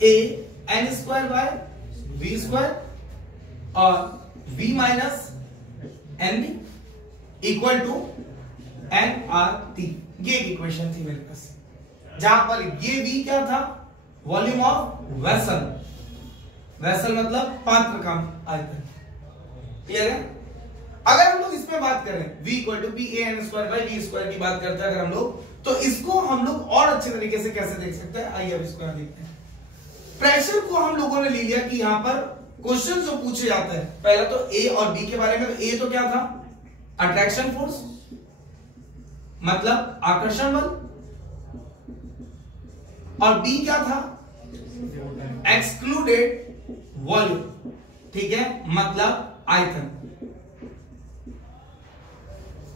A N square by V square और v minus N B equal to N R T. ये एक equation थी मेरे पास, जहां पर ये v क्या था, वॉल्यूम ऑफ वेसल, वेसल मतलब पात्र का आयतन। क्लियर है? अगर हम लोग इसमें बात करें v equal to P A N square by V square की बात करते हैं अगर हम लोग, तो इसको हम लोग और अच्छे तरीके से कैसे देख सकते हैं, आइए अब इसको देखते हैं। प्रेशर को हम लोगों ने ले लिया कि यहां पर क्वेश्चन जो पूछे जाते हैं, पहला तो ए और बी के बारे में। तो ए तो क्या था, अट्रैक्शन फोर्स मतलब आकर्षण बल, और बी क्या था, एक्सक्लूडेड वॉल्यूम, ठीक है, मतलब आयतन,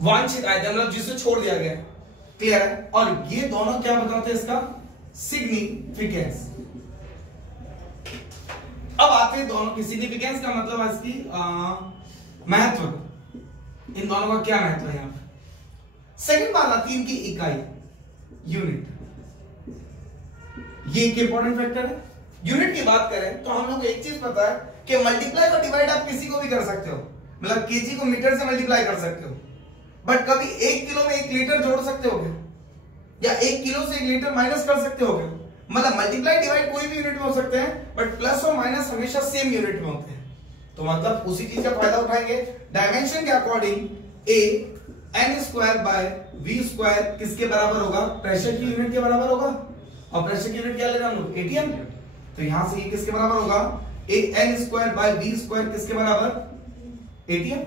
वांछित आयतन मतलब जिसे छोड़ दिया गया। क्लियर है? और ये दोनों क्या बताते हैं, इसका सिग्निफिकेंस। अब आते हैं दोनों की सिग्निफिकेंस का मतलब इसकी महत्व, इन दोनों का क्या महत्व है यहां पर। सेकंड बात आती है इनकी इकाई, यूनिट। ये एक इंपॉर्टेंट फैक्टर है। यूनिट की बात करें तो हम लोग एक चीज पता है कि मल्टीप्लाई और डिवाइड आप किसी को भी कर सकते हो, मतलब केजी को मीटर से मल्टीप्लाई कर सकते हो, बट कभी 1 किलो में 1 लीटर जोड़ सकते हो क्या, या 1 किलो से 1 लीटर माइनस कर सकते हो क्या। मतलब मल्टीप्लाई डिवाइड कोई भी यूनिट में हो सकते हैं, बट प्लस और माइनस हमेशा सेम यूनिट में होते हैं। तो मतलब उसी चीज का फायदा उठाएंगे। डायमेंशन के according A N square by V square किसके बराबर होगा, प्रेशर की यूनिट के बराबर होगा, और प्रेशर की यूनिट क्या ले रहे हैं हम लोग, एटीएम। तो यहां से ये किसके बराबर होगा, A N square by V square किसके बराबर, एटीएम।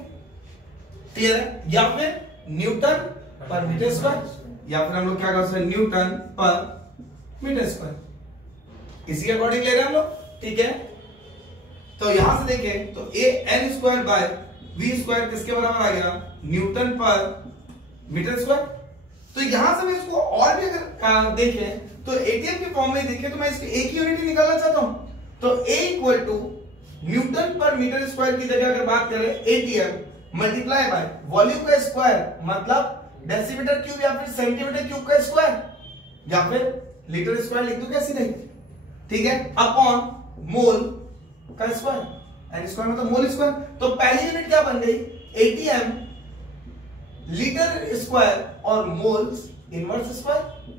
क्लियर है? या फिर न्यूटन पर मीटर स्क्वायर, या फिर हम लोग क्या कर सकते हैं, न्यूटन पर मीटर स्क्वायर, इसी के अकॉर्डिंग ले रहे हैं हम लोग। ठीक है, तो यहां से देखें तो A N square by V square किसके बराबर आ गया, न्यूटन पर मीटर स्क्वायर। तो यहां से मैं इसको और भी अगर देखें तो एटीएम के फॉर्म में देखें तो मैं इसकी एक यूनिट ही निकालना चाहता हूं। तो ए इक्वल टू न्यूटन पर मीटर स्क्वायर की जगह अगर बात करें एटीएम मल्टीप्लाई बाय वॉल्यूम का स्क्वायर मतलब डेसीमीटर क्यूब या फिर सेंटीमीटर क्यूब का स्क्वायर, या फिर लीटर स्क्वायर लिख दूं क्या सीधे, ठीक है, अपॉन मोल का स्क्वायर, एन स्क्वायर मतलब मोल स्क्वायर। तो पहली यूनिट क्या बन गई, एटीएम लीटर स्क्वायर और मोल्स इनवर्स स्क्वायर।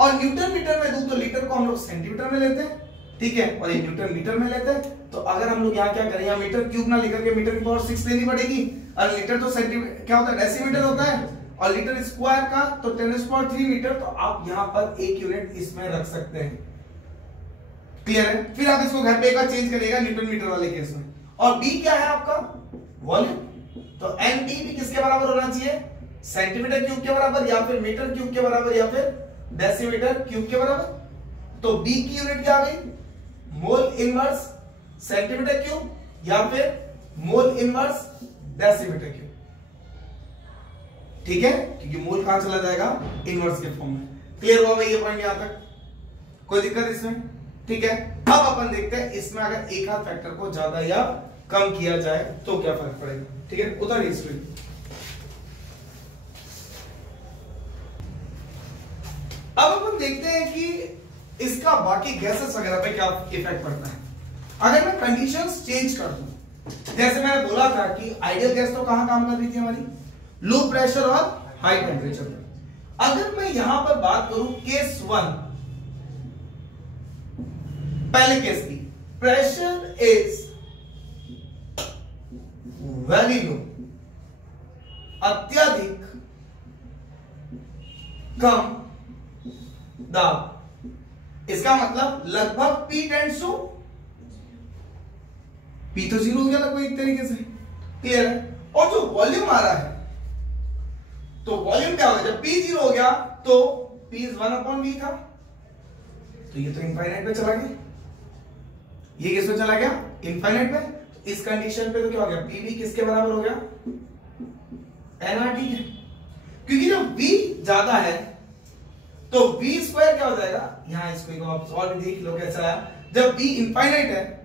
और न्यूटन मीटर में दूं तो लीटर को हम लोग सेंटीमीटर में लेते हैं, ठीक है, और ये न्यूटन मीटर में लेते हैं। तो अगर हम लोग यहाँ क्या करें, यहाँ मीटर क्यूब ना लेकर के मीटर की पावर 6 लेनी पड़ेगी, और लीटर तो सेंटीमीटर क्या होता है, डेसीमीटर होता है, और लीटर स्क्वायर का तो 10³ मीटर। तो आप यहाँ पर एक यूनिट इसमें रख सकते हैं। क्लियर है? फिर आप इसको घर पे एक बार चेंज करिएगा न्यूटन मीटर वाले केस में। और बी क्या है आपका, वॉल्यूम। तो एन डी भी किसके बराबर होना चाहिए, सेंटीमीटर क्यूब के बराबर, या फिर मीटर क्यूब के बराबर, या फिर डेसीमीटर क्यूब के बराबर। तो बी की यूनिट क्या आ गई, मोल इनवर्स सेंटीमीटर क्यूब, या फिर मोल इनवर्स डेसीमीटर क्यूब। ठीक है, क्योंकि मोल कहां चला जाएगा, इनवर्स के फॉर्म में। क्लियर हुआ भाई ये पॉइंट यहां तक, कोई दिक्कत इसमें? ठीक है, अब अपन देखते हैं इसमें अगर एक आध फैक्टर को ज्यादा या कम किया जाए तो क्या फर्क पड़ेगा। ठीक है, उतारिए इसमें। अब अपन देखते हैं कि इसका बाकी गैसेस वगैरह पे क्या इफेक्ट पड़ता है अगर मैं कंडीशंस चेंज कर दूं। जैसे मैंने बोला था कि आइडियल गैस तो कहां काम कर रही थी हमारी, लो प्रेशर और हाई टेम्परेचर पर। अगर मैं यहां पर बात करूं केस 1, पहले केस की, प्रेशर इज वेरी लो, अत्यधिक कम दाब, इसका मतलब लगभग P टेंड्स टू P तो 0 हो गया लगभग एक तरीके से। क्लियर है? और जो वॉल्यूम आ रहा है, तो वॉल्यूम क्या होगा, जब P 0 हो गया तो P इज 1/V था, तो ये तो इनफाइनाइट पे चला गया, ये किस में चला गया, इनफाइनाइट पे। इस कंडीशन पे तो क्या हो गया, P भी किसके बराबर हो गया, nRT के, क्योंकि जब V ज्यादा है तो V स्क्वायर क्या हो जाएगा, यहां इसको आप और भी देख लो कैसा है, जब V इनफाइनाइट है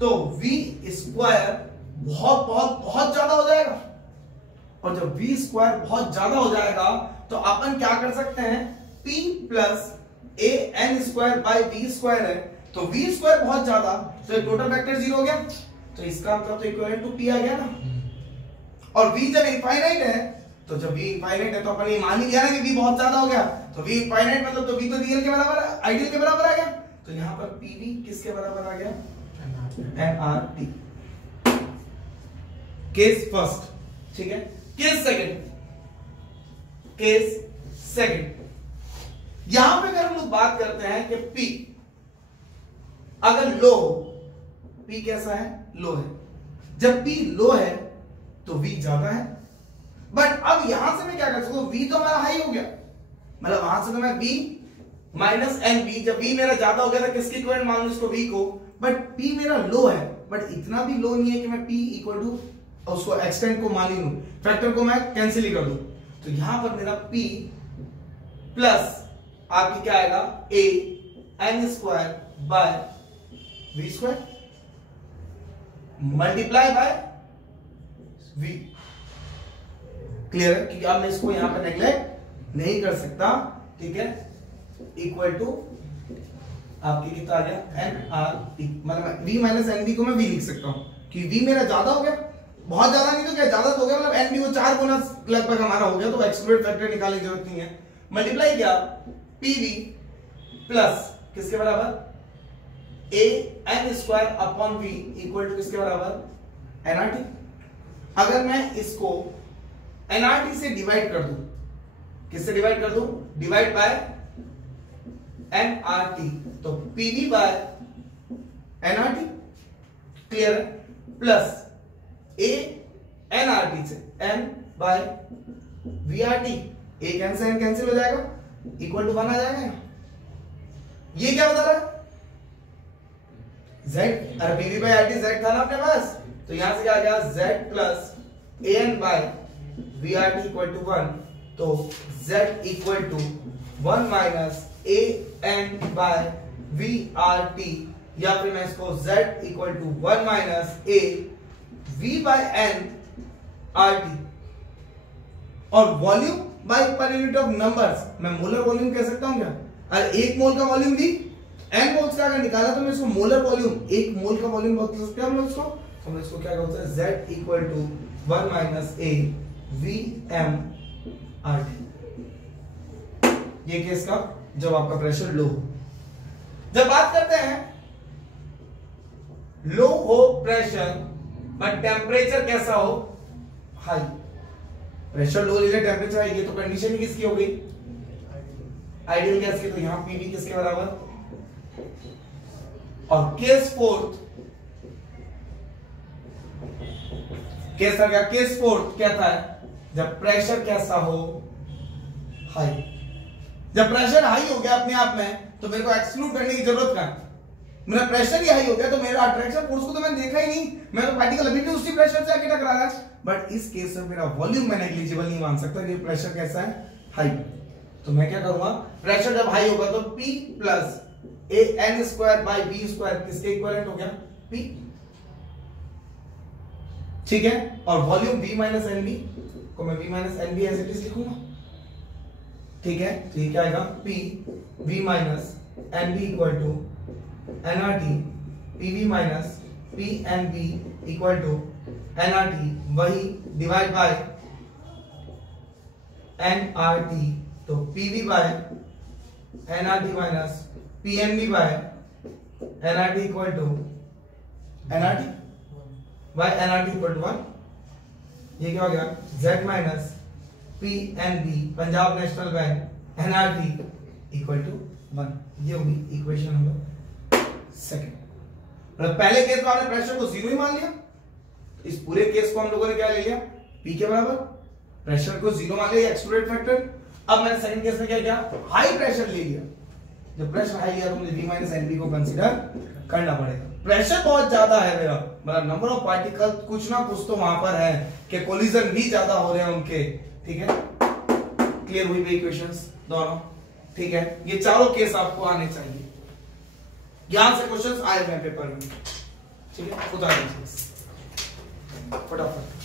तो V स्क्वायर बहुत बहुत बहुत ज्यादा हो जाएगा, और जब V स्क्वायर बहुत ज्यादा हो जाएगा तो अपन क्या कर सकते हैं, P plus A N square by V square है, तो v स्क्वायर बहुत ज्यादा, तो टोटल वेक्टर 0 हो गया, तो इसका मतलब तो इक्विवेलेंट टू p आ गया ना। और v जब इनफाइनाइट है, तो जब v इनफाइनाइट है तो अपन ये मान ही लिया ना कि v बहुत ज्यादा हो गया, तो v इनफाइनाइट मतलब तो v तो रियल के बराबर है, आइडियल के बराबर आ गया, तो यहां पर pv किसके बराबर आ गया, nRT। केस फर्स्ट, ठीक है। केस सेकंड, केस सेकंड, यहां पे अगर हम लोग बात करते हैं कि P अगर लो हो, P कैसा है, लो है, जब P लो है तो V ज्यादा है, बट अब यहां से मैं क्या कर सकता हूं, V तो हमारा हाई हो गया, मतलब वहां से तो मैं V माइनस NV, जब V मेरा ज्यादा हो गया था किसकी इक्विवेलेंट मान लो इसको V को, बट P मेरा लो है, बट इतना भी लो नहीं है कि मैं P इक्वल टू उसको एक्सटेंड को मान ही लूं, फैक्टर को मैं कैंसिल ही कर दूं, तो यहां पर मेरा P प्लस आपकी क्या आएगा, A n square by V square multiply by V। Clear है, क्योंकि अब मैं इसको यहां पर नेग्लेक्ट नहीं कर सकता, ठीक है, इक्वल टू आपकी कितना आ गया, nRT, मतलब V माइनस NB को मैं V लिख सकता हूं, कि V मेरा ज्यादा हो गया, बहुत ज्यादा नहीं तो क्या ज्यादा तो हो गया, मतलब NB को 4 गुना लगभग हमारा हो गया, तो एक्सक्लूडेड फैक्टर निकालने की जरूरत नहीं है, मल्टीप्लाई किया PV प्लस किसके बराबर, A n square upon V equal to किसके बराबर, nRT। अगर मैं इसको nRT से डिवाइड कर दूं, किससे डिवाइड कर दूं, डिवाइड बाय nRT, तो PV बाय nRT, क्लियर है, प्लस A nRT से n by VRT, A cancel, n cancel हो जाएगा, इक्वल टू 1 आ जाएगा। ये क्या बता रहा है, Z, अरे PV बाय RT Z था ना अपने पास, तो यहां से क्या आ गया, Z plus AN by VRT equal to 1, तो Z equal to 1 minus AN by VRT, या फिर मैं इसको Z equal to 1 minus A V by N RT, और वॉल्यूम बाय पर यूनिट ऑफ नंबर्स, मैं मोलर वॉल्यूम कह सकता हूं क्या, अरे 1 मोल का वॉल्यूम भी n मोल्स का अगर निकाला तो मैं इसको मोलर वॉल्यूम, 1 मोल का वॉल्यूम बोल सकते हैं हम लोग इसको, तो हम इसको क्या बोलते हैं, Z equal to 1 minus A VM RT। ये केस का जब आपका प्रेशर लो हो। जब बात करते हैं लो हो प्रेशर बट टेम्परेचर कैसा हो, हाई, प्रेशर लो ले लिया, टेम्परेचर हाई, ये तो कंडीशन ही किसकी हो गई, आइडियल गैस की, तो यहां PV किसके बराबर, और केस फोर्थ, केस आ गया, केस फोर्थ कहता है जब प्रेशर कैसा हो, हाई। जब प्रेशर हाई हो गया अपने आप में, तो मेरे को एक्सक्लूड करने की जरूरत क्या है, मेरा प्रेशर ही हाई हो गया, तो मेरा अट्रैक्शन फोर्स को तो मैंने देखा ही नहीं, मैं तो पार्टिकल अभी भी उसी प्रेशर से आके टकरा रहा है, बट इस केस में मेरा वॉल्यूम मैं नेग्लिजिबल नहीं मान सकता कि प्रेशर कैसा है, हाई। तो मैं क्या करूंगा, प्रेशर जब हाई होगा तो P plus A n square by B square किसके इक्विवेलेंट हो गया, P, ठीक है, और वॉल्यूम V माइनस NB को मैं V minus NB as it is लिखूंगा, ठीक है, तो ये क्या आएगा, P V minus NB equal to nRT, PV minus PNB equal to nRT, वही डिवाइड बाय nRT, तो PV by nRT minus PNB by nRT equal to nRT by nRT equal to 1, ये क्या हो गया, Z minus PNB Punjab National Bank nRT equal to 1, ये होगी equation number second. मतलब पहले केस में आपने प्रेशर को 0 ही मान लिया, इस पूरे केस को हम लोगों ने क्या ले लिया, P के बराबर, प्रेशर को 0 मान लिया, एक्सक्लूडेड फैक्टर। अब मैंने सेकंड केस में क्या किया, हाई प्रेशर ले लिया, जब प्रेशर हाई लिया तो मुझे V माइनस NB को कंसीडर करना पड़ेगा। प्रेशर बहुत ज्यादा है मेरा, मतलब नंबर ऑफ पार्टिकल कुछ ना कुछ तो वहां पर है कि कोलिजन भी ज्यादा हो रहे हैं उनके, ठीक है, क्लियर हुई भाई इक्वेशंस दोनों, ठीक है, ये चारों केस आपको आने चाहिए, यहां से क्वेश्चंस आए हुए पेपर में, ठीक है, उतार दीजिए फटाफट।